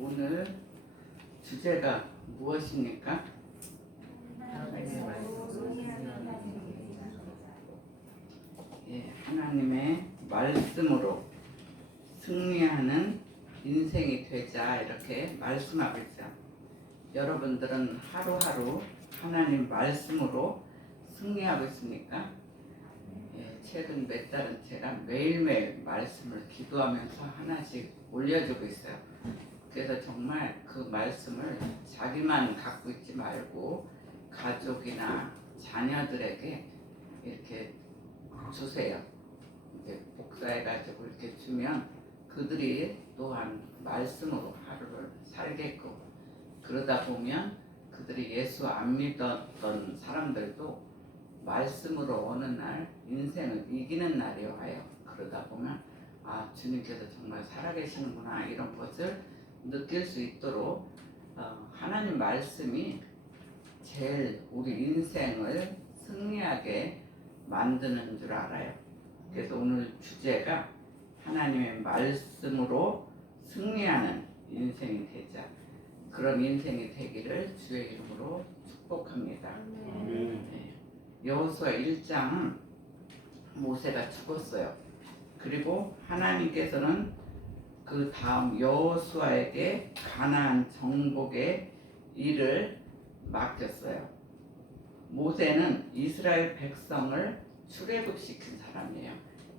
오늘 주제가 무엇입니까? 하나님의 말씀으로 승리하는 인생이 되자 이렇게 말씀하고 있어요. 여러분들은 하루하루 하나님 말씀으로 승리하고 있습니까? 최근 몇 달은 제가 매일매일 말씀을 기도하면서 하나씩 올려주고 있어요. 그래서 정말 그 말씀을 자기만 갖고 있지 말고 가족이나 자녀들에게 이렇게 주세요. 이제 복사해가지고 이렇게 주면 그들이 또한 말씀으로 하루를 살겠고, 그러다 보면 그들이 예수 안 믿었던 사람들도 말씀으로 어느 날 인생을 이기는 날이 와요. 그러다 보면 아, 주님께서 정말 살아계시는구나 이런 것을 느낄 수 있도록 하나님 말씀이 제일 우리 인생을 승리하게 만드는 줄 알아요. 그래서 오늘 주제가 하나님의 말씀으로 승리하는 인생이 되자, 그런 인생이 되기를 주의 이름으로 축복합니다. 여호수아 1장 모세가 죽었어요. 그리고 하나님께서는 그 다음 여호수아에게 가나안 정복의 일을 맡겼어요. 모세는 이스라엘 백성을 출애굽시킨 사람이에요.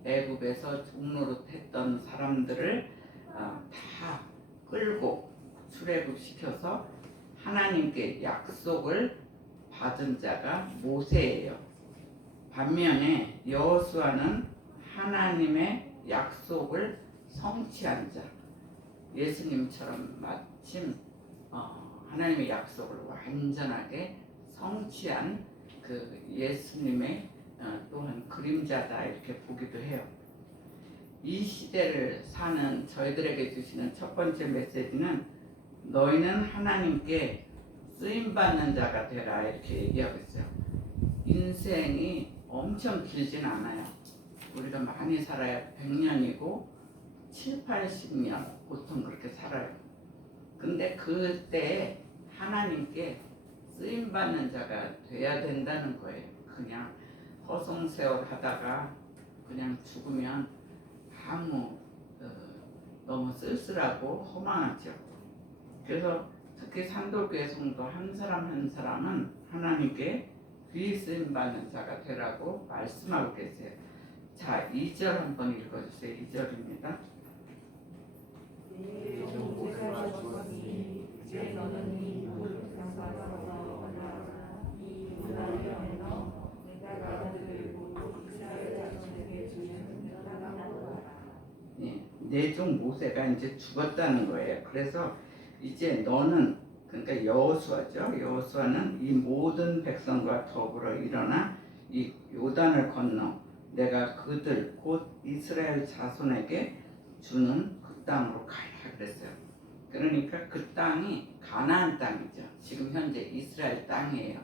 애굽에서 종노릇했던 사람들을 다 끌고 출애굽시켜서 하나님께 약속을 받은 자가 모세예요. 반면에 여호수아는 하나님의 약속을 성취한 자, 예수님처럼 마침 하나님의 약속을 완전하게 성취한 그 예수님의 또한 그림자다 이렇게 보기도 해요. 이 시대를 사는 저희들에게 주시는 첫 번째 메시지는 너희는 하나님께 쓰임받는 자가 되라 이렇게 얘기하고 있어요. 인생이 엄청 길진 않아요. 우리가 많이 살아야 100년이고 7, 80년 보통 그렇게 살아요. 근데 그때 하나님께 쓰임받는 자가 돼야 된다는 거예요. 그냥 허송세월 하다가 그냥 죽으면 너무 쓸쓸하고 허망하죠. 그래서 특히 산돌교회 성도 한 사람 한 사람은 하나님께 귀히 쓰임받는 자가 되라고 말씀하고 계세요. 자, 2절 한번 읽어주세요. 2절입니다. 내종 모세가 이제 죽었다는 거예요. 그래서 이제 너는, 그러니까 여호수아죠. 여호수아는 이 모든 백성과 더불어 일어나 이 요단을 건너 내가 그들 곧 이스라엘 자손에게 주는 그 땅으로 가라 그랬어요. 그러니까 그 땅이 가나안 땅이죠. 지금 현재 이스라엘 땅이에요.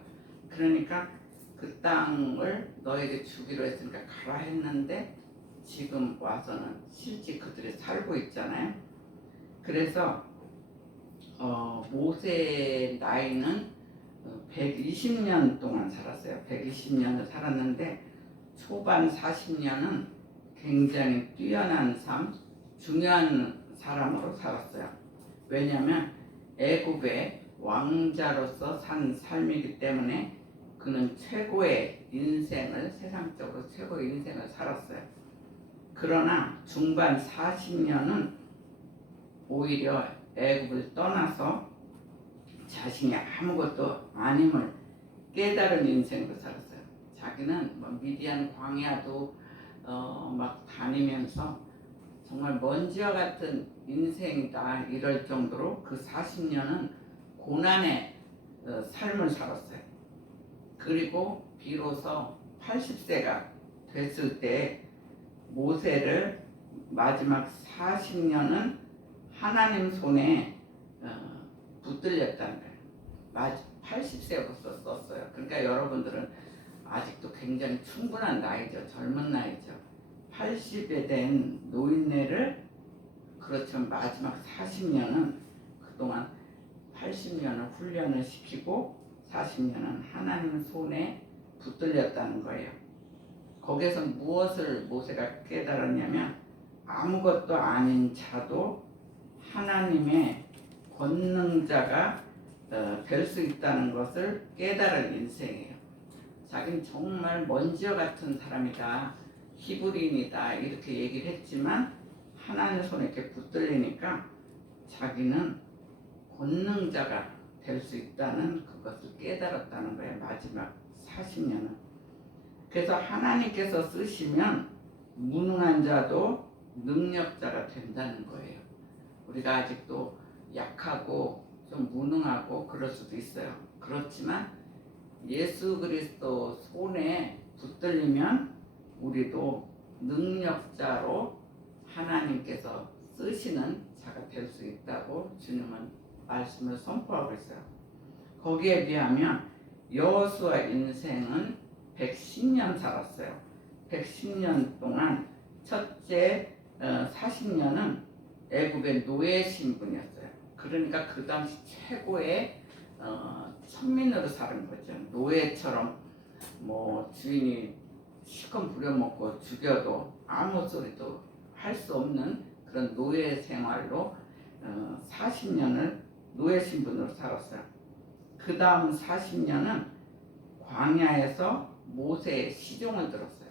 그러니까 그 땅을 너에게 주기로 했으니까 가라 했는데 지금 와서는 실제 그들이 살고 있잖아요. 그래서 모세의 나이는 120년 동안 살았어요. 120년을 살았는데 초반 40년은 굉장히 뛰어난 삶, 중요한 사람으로 살았어요. 왜냐하면 애굽의 왕자로서 산 삶이기 때문에 그는 최고의 인생을, 세상적으로 최고의 인생을 살았어요. 그러나 중반 40년은 오히려 애굽을 떠나서 자신이 아무것도 아님을 깨달은 인생으로 살았어요. 자기는 미디안 광야도 막 다니면서 정말 먼지와 같은 인생이다 이럴 정도로 그 40년은 고난의 삶을 살았어요. 그리고 비로소 80세가 됐을 때 모세를 마지막 40년은 하나님 손에 붙들렸다는 거예요. 80세로서 썼어요. 그러니까 여러분들은 아직도 굉장히 충분한 나이죠. 젊은 나이죠. 80에 된 노인네를, 그렇죠, 마지막 40년은 그동안 80년을 훈련을 시키고 40년은 하나님 손에 붙들렸다는 거예요. 거기에서 무엇을 모세가 깨달았냐면 아무것도 아닌 자도 하나님의 권능자가 될 수 있다는 것을 깨달은 인생이에요. 자기는 정말 먼지와 같은 사람이다, 히브리인이다 이렇게 얘기를 했지만 하나님 손에 이렇게 붙들리니까 자기는 권능자가 될 수 있다는 그것을 깨달았다는 거예요. 마지막 40년은. 그래서 하나님께서 쓰시면 무능한 자도 능력자가 된다는 거예요. 우리가 아직도 약하고 좀 무능하고 그럴 수도 있어요. 그렇지만 예수 그리스도 손에 붙들리면 우리도 능력자로 하나님께서 쓰시는 자가 될 수 있다고 주님은 말씀을 선포하고 있어요. 거기에 비하면 여호수아 인생은 110년 살았어요. 110년 동안 첫째 40년은 애굽의 노예 신분이었어요. 그러니까 그 당시 최고의 천민으로 사는 거죠. 노예처럼 뭐 주인이 실컷 부려먹고 죽여도 아무 소리도 할 수 없는 그런 노예 생활로 40년을 노예 신분으로 살았어요. 그 다음 40년은 광야에서 모세의 시종을 들었어요.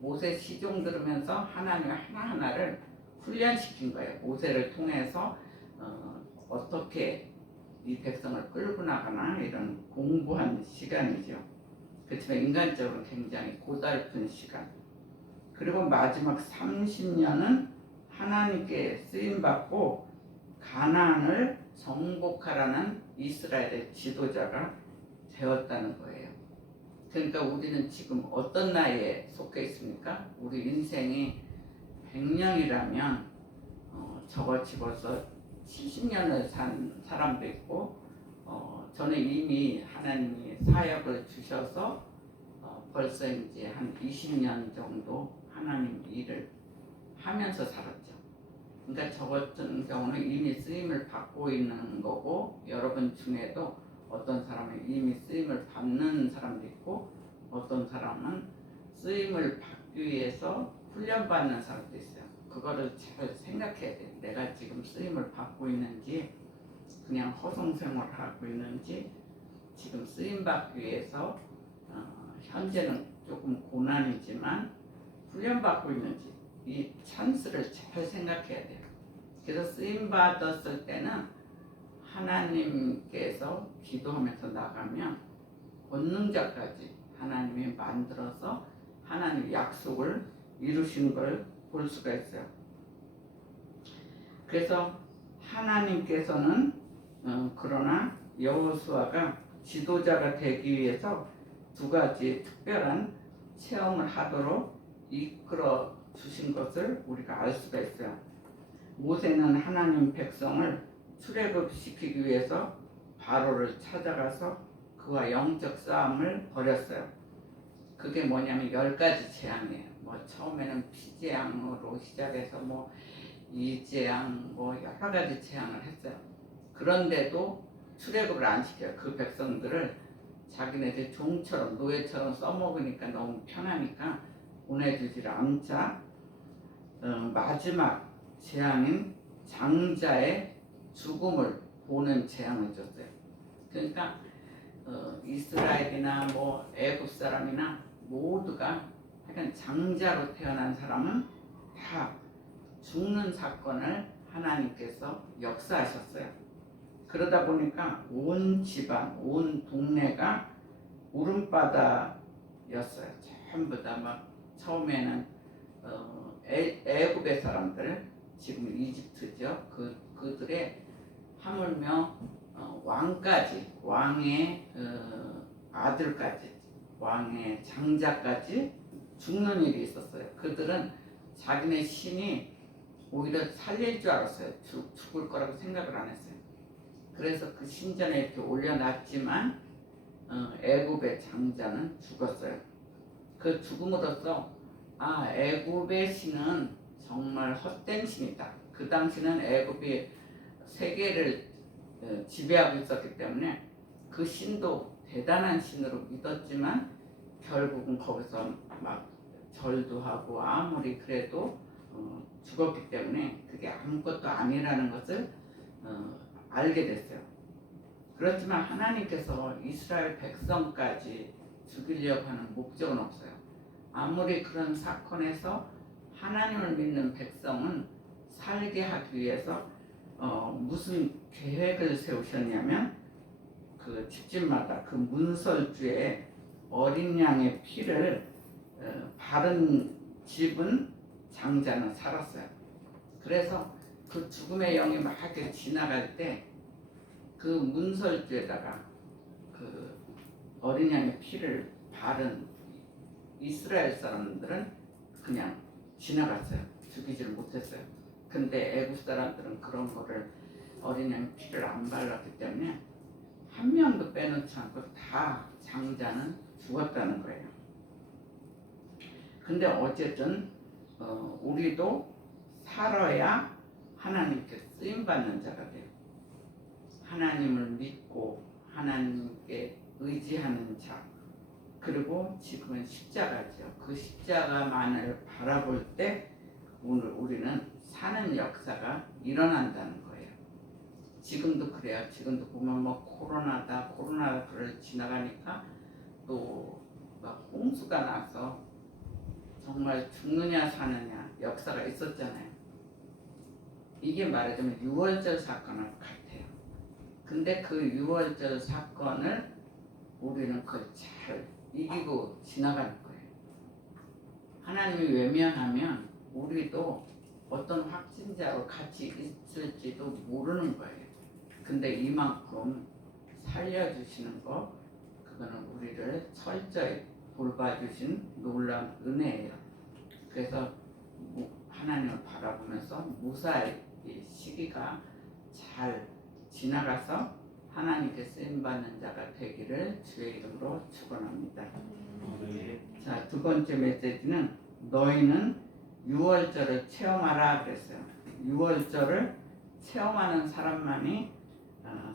모세 시종 들으면서 하나님 하나하나를 훈련시킨 거예요. 모세를 통해서 어떻게 이 백성을 끌고 나가나 이런 공부한 시간이죠. 그렇지만 인간적으로 굉장히 고달픈 시간. 그리고 마지막 30년은 하나님께 쓰임받고 가나안을 정복하라는 이스라엘의 지도자가 되었다는 거예요. 그러니까 우리는 지금 어떤 나이에 속해 있습니까? 우리 인생이 100년이라면 저거 집어서 70년을 산 사람도 있고 저는 이미 하나님이 사역을 주셔서 벌써 이제 한 20년 정도 하나님 일을 하면서 살았죠. 그러니까 저 같은 경우는 이미 쓰임을 받고 있는 거고 여러분 중에도 어떤 사람은 이미 쓰임을 받는 사람도 있고 어떤 사람은 쓰임을 받기 위해서 훈련받는 사람도 있어요. 그거를 잘 생각해야 돼요. 내가 지금 쓰임을 받고 있는지 그냥 허송생활을 하고 있는지 지금 쓰임받기 위해서 현재는 조금 고난이지만 훈련받고 있는지 이 찬스를 잘 생각해야 돼요. 그래서 쓰임받았을 때는 하나님께서 기도하면서 나가면 권능자까지 하나님이 만들어서 하나님 약속을 이루신 걸 볼 수가 있어요. 그래서 하나님께서는 그러나 여호수아가 지도자가 되기 위해서 두 가지 특별한 체험을 하도록 이끌어 주신 것을 우리가 알 수가 있어요. 모세는 하나님 백성을 출애굽시키기 위해서 바로를 찾아가서 그와 영적 싸움을 벌였어요. 그게 뭐냐면 10가지 재앙이에요. 뭐 처음에는 피재앙으로 시작해서 뭐 이재앙 뭐 여러 가지 재앙을 했어요. 그런데도 출애굽을 안 시켜요. 그 백성들을 자기네들 종처럼 노예처럼 써먹으니까 너무 편하니까 보내주지를 않자 마지막 재앙인 장자의 죽음을 보는 재앙을 줬어요. 그러니까 이스라엘이나 뭐 애굽 사람이나 모두가 약간 장자로 태어난 사람은 다 죽는 사건을 하나님께서 역사하셨어요. 그러다 보니까 온 집안, 온 동네가 울음바다였어요. 전부 다 막 처음에는 애굽의 사람들, 지금 이집트죠. 그들의 하물며 왕까지, 왕의 아들까지, 왕의 장자까지 죽는 일이 있었어요. 그들은 자기네 신이 오히려 살릴 줄 알았어요. 죽을 거라고 생각을 안 했어요. 그래서 그 신전에 이렇게 올려놨지만 애굽의 장자는 죽었어요. 그 죽음으로써 애굽의 신은 정말 헛된 신이다. 그 당시는 애굽이 세계를 지배하고 있었기 때문에 그 신도 대단한 신으로 믿었지만 결국은 거기서 막 절도 하고 아무리 그래도 죽었기 때문에 그게 아무것도 아니라는 것을 알게 됐어요. 그렇지만 하나님께서 이스라엘 백성까지 죽이려고 하는 목적은 없어요. 아무리 그런 사건에서 하나님을 믿는 백성은 살게 하기 위해서 무슨 계획을 세우셨냐면 그 집집마다 그 문설주에 어린 양의 피를 바른 집은 장자는 살았어요. 그래서 그 죽음의 영이 막 이렇게 지나갈 때 그 문설주에다가 그 어린 양의 피를 바른 이스라엘 사람들은 그냥 지나갔어요. 죽이지를 못했어요. 근데 애굽 사람들은 그런 거를 어린 양 피를 안 발랐기 때문에 한 명도 빼놓지 않고 다 장자는 죽었다는 거예요. 근데 어쨌든 우리도 살아야 하나님께 쓰임받는 자가 돼요. 하나님을 믿고 하나님께 의지하는 자, 그리고 지금은 십자가죠. 그 십자가만을 바라볼 때 오늘 우리는 사는 역사가 일어난다는 거예요. 지금도 그래요. 지금도 보면 뭐 코로나를 지나가니까 또 막 홍수가 나서 정말 죽느냐 사느냐 역사가 있었잖아요. 이게 말하자면 6월절 사건을 같아요. 근데 그 6월절 사건을 우리는 그걸 잘 이기고 지나가는 거예요. 하나님이 외면하면 우리도 어떤 확진자로 같이 있을지도 모르는 거예요. 근데 이만큼 살려주시는 거, 그거는 우리를 철저히 돌봐주신 놀라운 은혜예요. 그래서 하나님을 바라보면서 무사히 이 시기가 잘 지나가서 하나님께 쓰임받는 자가 되기를 주의 이름으로 축원합니다. 자, 두 번째 메시지는 너희는 6월절을 체험하라 그랬어요. 6월절을 체험하는 사람만이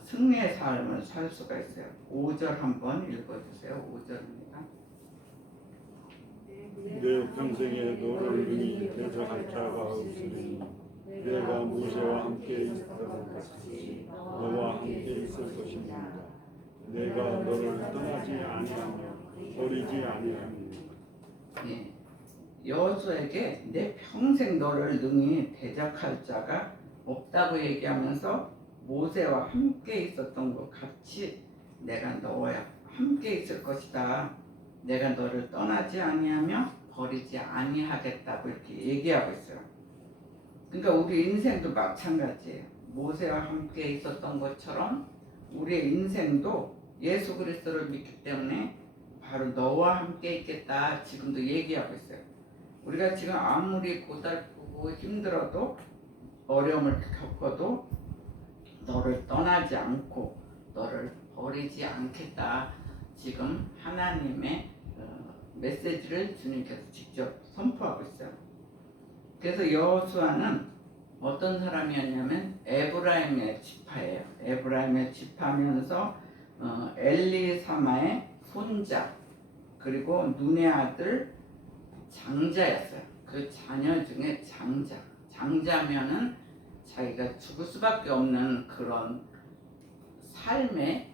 승리의 삶을 살 수가 있어요. 5절 한번 읽어주세요. 5절입니다. 내 평생에 너를 능히 대적할 자가 없으니 내가 모세와 함께 있었던 같이 너와 함께 있을 것입니다. 내가 너를 떠나지 아니하며 버리지 아니하니. 예, 여호수아에게 내 평생 너를 능히 대적할 자가 없다고 얘기하면서 모세와 함께 있었던 것 같이 내가 너와 함께 있을 것이다. 내가 너를 떠나지 아니하며 버리지 아니하겠다고 이렇게 얘기하고 있어요. 그러니까 우리 인생도 마찬가지예요. 모세와 함께 있었던 것처럼 우리의 인생도 예수 그리스도를 믿기 때문에 바로 너와 함께 있겠다 지금도 얘기하고 있어요. 우리가 지금 아무리 고달프고 힘들어도 어려움을 겪어도 너를 떠나지 않고 너를 버리지 않겠다. 지금 하나님의 메시지를 주님께서 직접 선포하고 있어요. 그래서 여호수아는 어떤 사람이었냐면 에브라임의 지파예요. 에브라임의 지파면서 엘리사마의 손자, 그리고 눈의 아들 장자였어요. 그 자녀 중에 장자면은 자기가 죽을 수밖에 없는 그런 삶에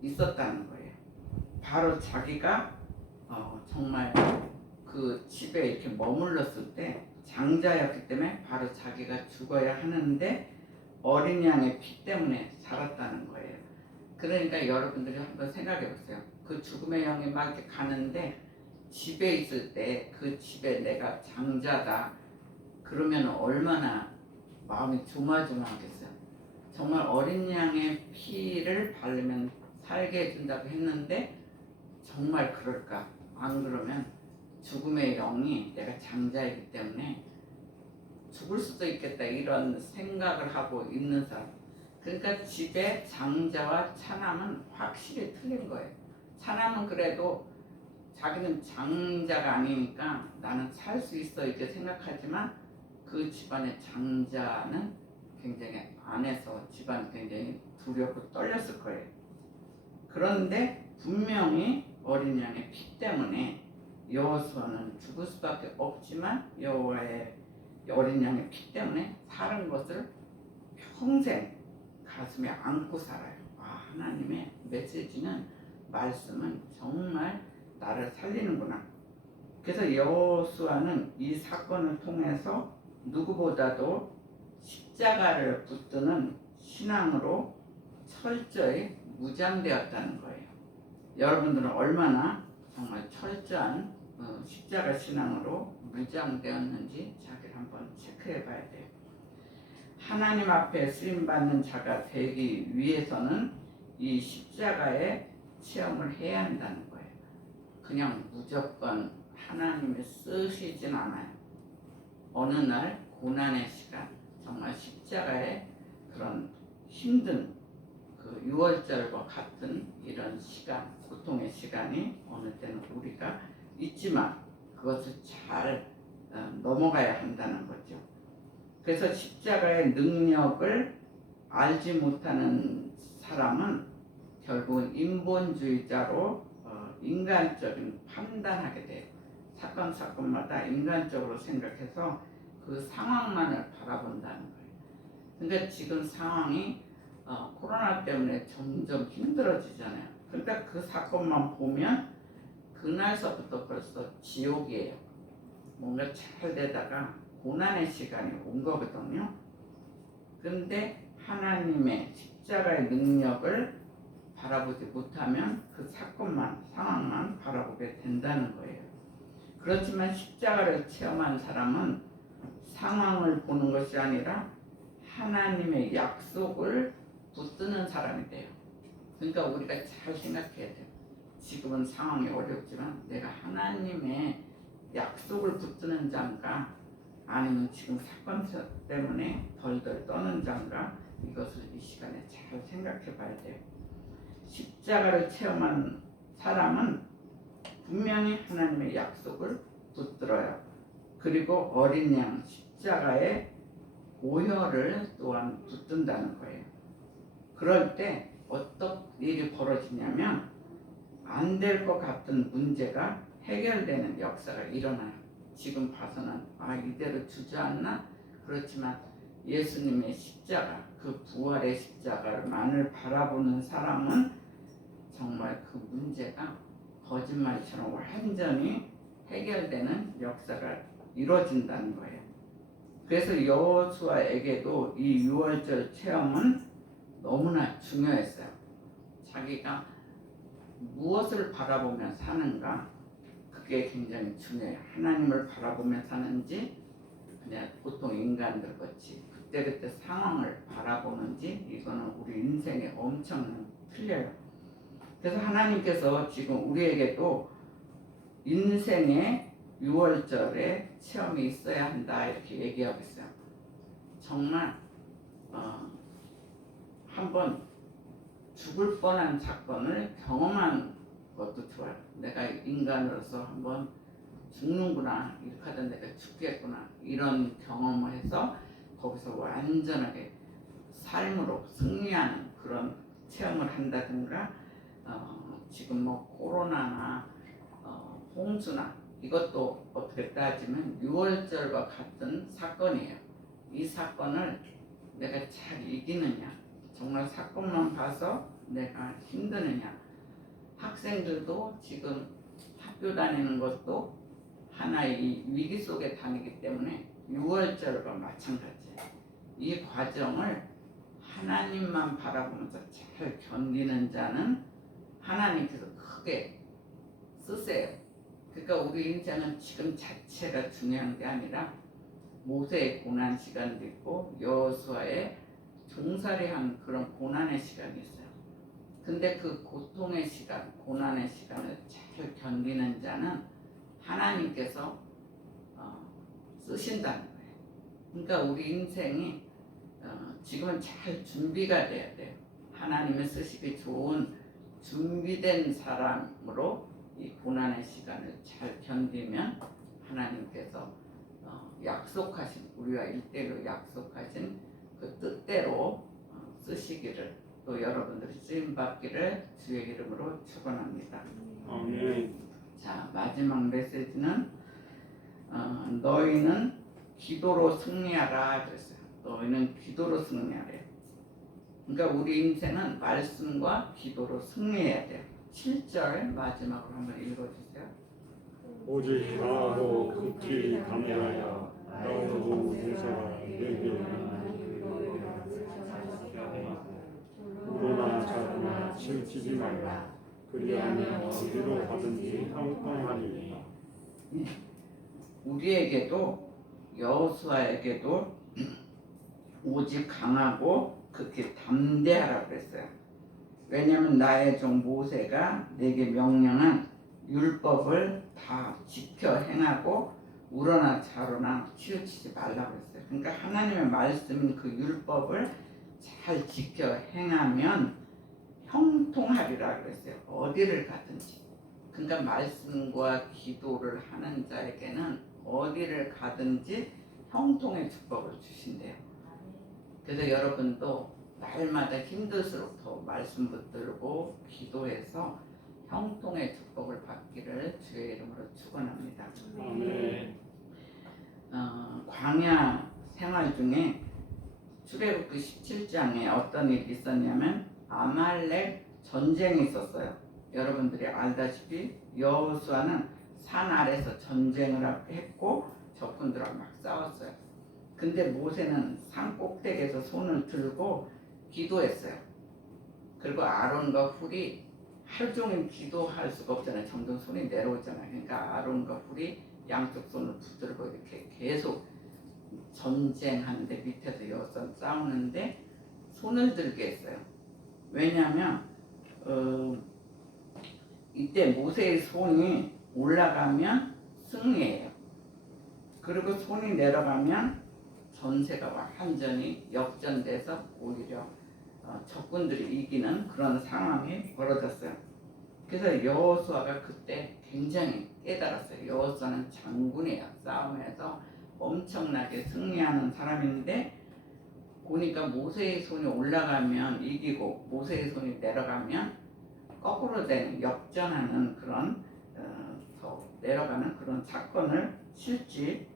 있었다는 거예요. 바로 자기가 정말 그 집에 이렇게 머물렀을 때 장자였기 때문에 바로 자기가 죽어야 하는데 어린 양의 피 때문에 살았다는 거예요. 그러니까 여러분들이 한번 생각해 보세요. 그 죽음의 영이 막 이렇게 가는데 집에 있을 때 그 집에 내가 장자다 그러면 얼마나 마음이 조마조마하겠어요. 정말 어린 양의 피를 바르면 살게 해준다고 했는데 정말 그럴까? 안 그러면 죽음의 영이 내가 장자이기 때문에 죽을 수도 있겠다 이런 생각을 하고 있는 사람. 그러니까 집에 장자와 차남은 확실히 틀린 거예요. 차남은 그래도 자기는 장자가 아니니까 나는 살 수 있어 이렇게 생각하지만 그 집안의 장자는 굉장히 안에서 집안 굉장히 두렵고 떨렸을 거예요. 그런데 분명히 어린 양의 피 때문에 여호수아는 죽을 수밖에 없지만 여호와의 어린 양의 피 때문에 사는 것을 평생 가슴에 안고 살아요. 하나님의 메시지는, 말씀은 정말 나를 살리는구나. 그래서 여호수아는 이 사건을 통해서 누구보다도 십자가를 붙드는 신앙으로 철저히 무장되었다는 거예요. 여러분들은 얼마나 정말 철저한 십자가 신앙으로 무장되었는지 자기를 한번 체크해 봐야 돼요. 하나님 앞에 쓰임받는 자가 되기 위해서는 이 십자가의 체험을 해야 한다는 거예요. 그냥 무조건 하나님이 쓰시진 않아요. 어느 날 고난의 시간, 정말 십자가의 그런 힘든 그 유월절과 같은 이런 시간, 고통의 시간이 어느 때는 우리가 있지만 그것을 잘 넘어가야 한다는 거죠. 그래서 십자가의 능력을 알지 못하는 사람은 결국은 인본주의자로 인간적인 판단하게 돼요. 사건마다 인간적으로 생각해서 그 상황만을 바라본다는 거예요. 그러니까 지금 상황이 코로나 때문에 점점 힘들어지잖아요. 그러니까 그 사건만 보면 그날서부터 벌써 지옥이에요. 뭔가 잘 되다가 고난의 시간이 온 거거든요. 그런데 하나님의 십자가의 능력을 바라보지 못하면 그 사건만, 상황만 바라보게 된다는 거예요. 그렇지만 십자가를 체험한 사람은 상황을 보는 것이 아니라 하나님의 약속을 붙드는 사람이 돼요. 그러니까 우리가 잘 생각해야 돼요. 지금은 상황이 어렵지만 내가 하나님의 약속을 붙드는 자인가, 아니면 지금 사건 때문에 덜덜 떠는 자인가, 이것을 이 시간에 잘 생각해 봐야 돼요. 십자가를 체험한 사람은 분명히 하나님의 약속을 붙들어요. 그리고 어린 양 십자가의 오혈을 또한 붙든다는 거예요. 그럴 때 어떤 일이 벌어지냐면 안 될 것 같은 문제가 해결되는 역사가 일어나요. 지금 봐서는 이대로 주저앉나? 그렇지만 예수님의 십자가, 그 부활의 십자가만을 바라보는 사람은 정말 그 문제가 거짓말처럼 완전히 해결되는 역사가 이루어진다는 거예요. 그래서 여호수아에게도 이 유월절 체험은 너무나 중요했어요. 자기가 무엇을 바라보며 사는가, 그게 굉장히 중요해요. 하나님을 바라보며 사는지 그냥 보통 인간들 같이 그때그때 상황을 바라보는지, 이거는 우리 인생에 엄청 틀려요. 그래서 하나님께서 지금 우리에게도 인생의 유월절에 체험이 있어야 한다, 이렇게 얘기하고 있어요. 정말 한번 죽을 뻔한 사건을 경험한 것도 좋아요. 내가 인간으로서 한번 죽는구나, 이렇게 하다 내가 죽겠구나, 이런 경험을 해서 거기서 완전하게 삶으로 승리하는 그런 체험을 한다든가, 지금 뭐 코로나나 홍수나, 이것도 어떻게 따지면 유월절과 같은 사건이에요. 이 사건을 내가 잘 이기느냐, 정말 사건만 봐서 내가 힘드느냐. 학생들도 지금 학교 다니는 것도 하나의 위기 속에 다니기 때문에 유월절과 마찬가지예요. 이 과정을 하나님만 바라보면서 잘 견디는 자는 하나님께서 크게 쓰세요. 그러니까 우리 인생은 지금 자체가 중요한 게 아니라 모세의 고난 시간도 있고 여호수아의 종살이한 그런 고난의 시간이 있어요. 근데 그 고통의 시간, 고난의 시간을 잘 견디는 자는 하나님께서 쓰신다는 거예요. 그러니까 우리 인생이 지금은 잘 준비가 돼야 돼요. 하나님의 쓰시기 좋은 준비된 사람으로 이 고난의 시간을 잘 견디면 하나님께서 약속하신, 우리와 일대로 약속하신 그 뜻대로 쓰시기를 또 여러분들이 쓰임 받기를 주의 이름으로 축원합니다. 아멘. 자, 마지막 메시지는 너희는 기도로 승리하라 그랬어요. 너희는 기도로 승리하래. 그러니까 우리 인생은 말씀과 기도로 승리해야 돼요. 7절 마지막으로 한번 읽어주세요. 오직 나하고 극히 감사하여 나오고 대사가 내게 우러나 자꾸나 치우치지 말라. 그리하면 어디로 가든지 형통하리니. 우리에게도 여호수아에게도 오직 강하고 극히 담대하라고 그랬어요. 왜냐하면 나의 종 모세가 내게 명령한 율법을 다 지켜 행하고 우러나 좌로나 치우치지 말라고 했어요. 그러니까 하나님의 말씀인 그 율법을 잘 지켜 행하면 형통하리라 그랬어요. 어디를 가든지. 그러니까 말씀과 기도를 하는 자에게는 어디를 가든지 형통의 축복을 주신대요. 그래서 여러분도 날마다 힘들수록 더 말씀 붙들고 기도해서 형통의 축복을 받기를 주의 이름으로 축원합니다. 아멘. 광야 생활 중에 출애굽기 17장에 어떤 일이 있었냐면 아말렉 전쟁이 있었어요. 여러분들이 알다시피 여호수아는 산 아래서 전쟁을 했고 적군들하고 막 싸웠어요. 근데 모세는 산 꼭대기에서 손을 들고 기도했어요. 그리고 아론과 훌이 하루 종일 기도할 수가 없잖아요. 점점 손이 내려오잖아요. 그러니까 아론과 훌이 양쪽 손을 붙들고 이렇게 계속 전쟁하는데 밑에서 여호수아 싸우는데 손을 들게 했어요. 왜냐하면 이때 모세의 손이 올라가면 승리해요. 그리고 손이 내려가면 전세가 완전히 역전돼서 오히려 적군들이 이기는 그런 상황이 벌어졌어요. 그래서 여호수아가 그때 굉장히 깨달았어요. 여호수아는 장군이에요. 싸움에서 엄청나게 승리하는 사람인데 보니까 모세의 손이 올라가면 이기고 모세의 손이 내려가면 거꾸로 되는 역전하는 그런 더 내려가는 그런 사건을 실제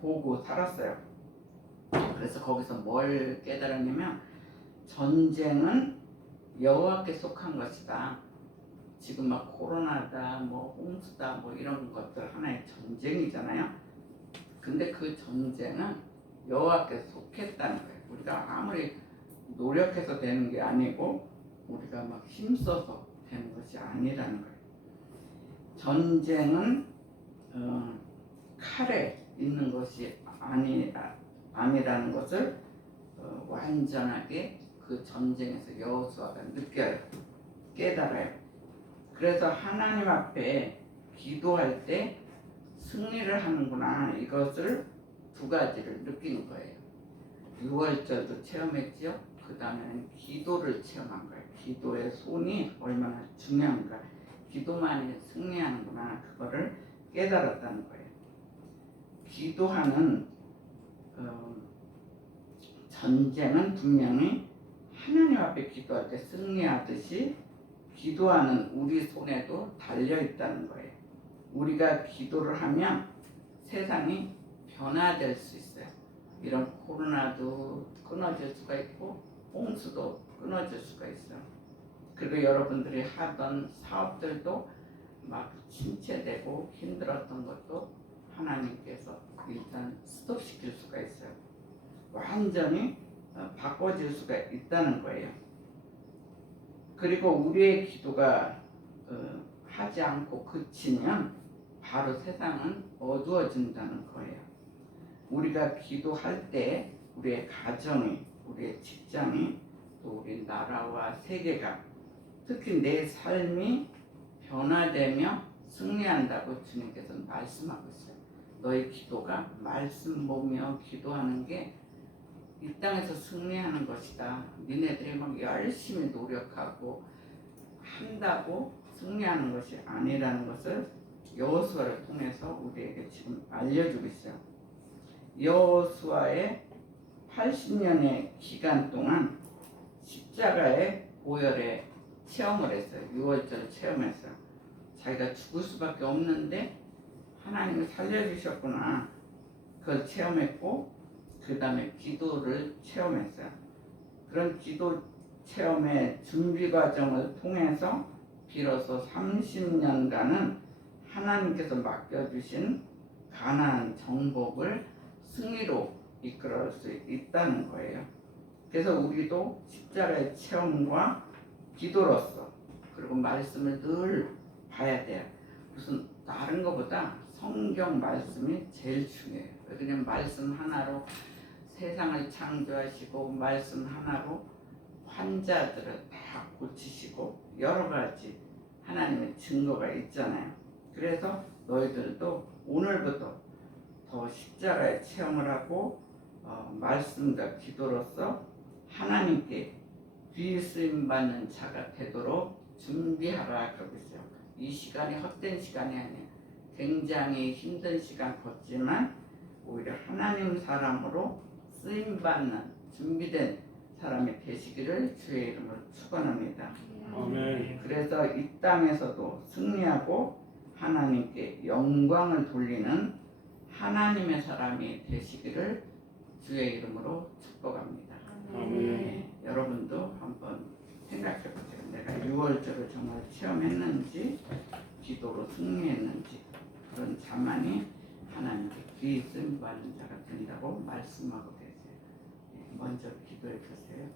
보고 살았어요. 그래서 거기서 뭘 깨달았냐면 전쟁은 여호와께 속한 것이다. 지금 막 코로나다, 뭐 홍수다, 뭐 이런 것들 하나의 전쟁이잖아요. 근데 그 전쟁은 여호와께 속했다는 거예요. 우리가 아무리 노력해서 되는 게 아니고 우리가 막 힘써서 되는 것이 아니라는 거예요. 전쟁은 칼에 있는 것이 아니라는 것을 완전하게 그 전쟁에서 여호수아가 느껴요. 깨달아요. 그래서 하나님 앞에 기도할 때 승리를 하는구나, 이것을 두 가지를 느끼는 거예요. 6월절도 체험했죠. 그 다음에는 기도를 체험한 거예요. 기도의 손이 얼마나 중요한가, 기도만이 승리하는구나, 그거를 깨달았다는 거예요. 기도하는 전쟁은 분명히 하나님 앞에 기도할 때 승리하듯이 기도하는 우리 손에도 달려있다는 거예요. 우리가 기도를 하면 세상이 변화될 수 있어요. 이런 코로나도 끊어질 수가 있고 홍수도 끊어질 수가 있어요. 그리고 여러분들이 하던 사업들도 막 침체되고 힘들었던 것도 하나님께서 일단 스톱시킬 수가 있어요. 완전히 바꿔질 수가 있다는 거예요. 그리고 우리의 기도가 하지 않고 그치면 바로 세상은 어두워진다는 거예요. 우리가 기도할 때 우리의 가정이, 우리의 직장이, 또 우리 나라와 세계가, 특히 내 삶이 변화되며 승리한다고 주님께서는 말씀하고 있어요. 너의 기도가 말씀 보며 기도하는 게 이 땅에서 승리하는 것이다. 니네들이 막 열심히 노력하고 한다고 승리하는 것이 아니라는 것을 여호수아를 통해서 우리에게 지금 알려주고 있어요. 여호수아의 80년의 기간 동안 십자가의 보혈에 체험을 했어요. 6월절 체험했어요. 자기가 죽을 수밖에 없는데 하나님이 살려주셨구나. 그걸 체험했고 그 다음에 기도를 체험했어요. 그런 기도 체험의 준비 과정을 통해서 비로소 30년간은 하나님께서 맡겨주신 가나안 정복을 승리로 이끌어갈 수 있다는 거예요. 그래서 우리도 십자가의 체험과 기도로서 그리고 말씀을 늘 봐야 돼요. 무슨 다른 것보다 성경 말씀이 제일 중요해요. 왜냐면 말씀 하나로 세상을 창조하시고 말씀 하나로 환자들을 다 고치시고 여러 가지 하나님의 증거가 있잖아요. 그래서 너희들도 오늘부터 더 십자가의 체험을 하고 말씀과 기도로서 하나님께 귀 쓰임 받는 자가 되도록 준비하라 그러고 있어요. 이 시간이 헛된 시간이 아니에요. 굉장히 힘든 시간 걷지만 오히려 하나님 사람으로 쓰임 받는 준비된 사람이 되시기를 주의 이름으로 축원합니다. 아멘. 그래서 이 땅에서도 승리하고 하나님께 영광을 돌리는 하나님의 사람이 되시기를 주의 이름으로 축복합니다. 아멘. 여러분도 한번 생각해 보세요. 내가 6월절을 정말 체험했는지 기도로 승리했는지 그런 자만이 하나님께 귀 쓰임 받는 자가 된다고 말씀하고 계세요. 먼저 기도해 주세요.